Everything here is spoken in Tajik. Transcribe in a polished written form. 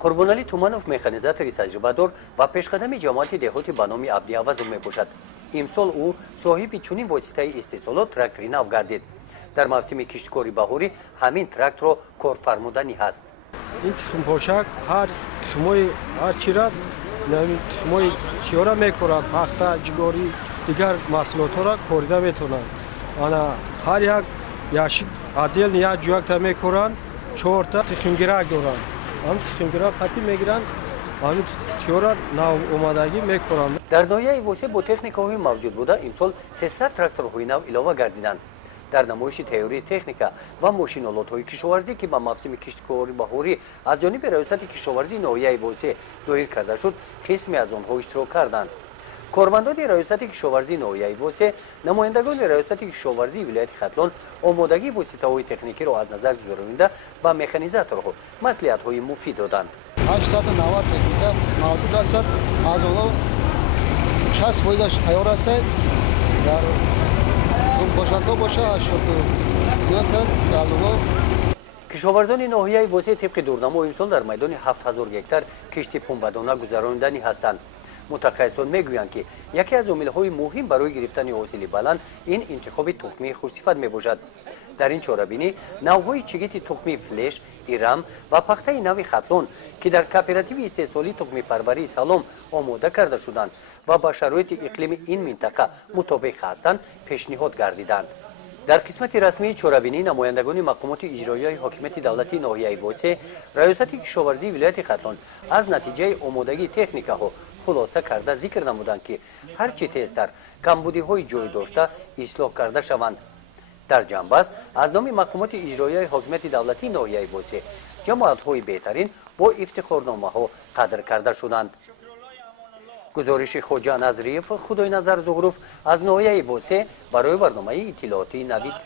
قربانعلی تومانов механизатори таҷрибадор ва пешқадами ҷамоати деҳоти ба номи Абдиавазов мебошад. имсол ӯ соҳиби чунин воситаи истеҳсолот трактори нав гардид. дар мавсими кишткори баҳорӣ ҳамин тракторро корфармудани ҳаст. ин тухмпошак ҳар тухмои ҳар чира тухмои чиёра мекорад, пахта, ҷигори, дигар маҳсулотҳоро корида метавонанд. ана ҳар як яшик отдел як ҷӯякта мекоранд, 4 тухмгирак доранд. ам тухмгирак қатӣ мегиранд, ҳамин чиёра нав омадагӣ мекоранд. дар ноҳияи восе бо техникаҳои мавҷуд буда имсол 300 тракторҳои нав илова гардиданд. дар намоиши тайёрии техника ва мошиналотҳои кишоварзӣ ки ба мавсими кишткори баҳорӣ аз ҷониби раёсати кишоварзии ноҳияи восе доир карда шуд, қисме аз онҳо иштирок карданд. кормандони раёсати кишоварзии ноҳияи восе, намояндагони раёсати кишоварзии вилояти хатлон омодагии воситаҳои техникиро аз назар гузаронда ба механизаторҳо маслиҳатҳои муфид доданд. 890 техника мавҷуд аст, аз онҳо 60% тайёр аст. дар бошако боша 89 аз онҳо кишоварзони ноҳияи восе тибқи дурнамо имсол дар майдони 7000 гектар кишти пунбадона гузарондани ҳастанд. мутахассисон мегӯянд ки яке аз омилҳои муҳим барои гирифтани ҳосили баланд ин интихоби тухмии хушсифат мебошад. дар ин чорабинӣ навъҳои чигити тухмии флеш, ирам ва пахтаи нави хатлон ки дар кооперативи истеҳсолии тухмипарварии салом омода карда шуданд ва ба шароити иқлими ин минтақа мутобиқ ҳастанд, пешниҳод гардиданд. дар қисмати расмии чорабинӣ намояндагони мақомоти иҷроияи ҳокимияти давлатии ноҳияи восе, раёсати кишоварзии вилояти хатлон аз натиҷаи омодагии техникаҳо хулоса карда зикр намуданд ки ҳарчи тезтар камбудиҳои ҷойдошта ислоҳ карда шаванд. дар ҷамъбаст аз номи мақомоти иҷроияи ҳокимияти давлатии ноҳияи восе ҷамоатҳои беҳтарин бо ифтихорномаҳо қадр карда шуданд. гузориши хоҷа Назриев, Худойназар Зуғруф аз ноҳияи восе барои барномаи иттилоотии Навид.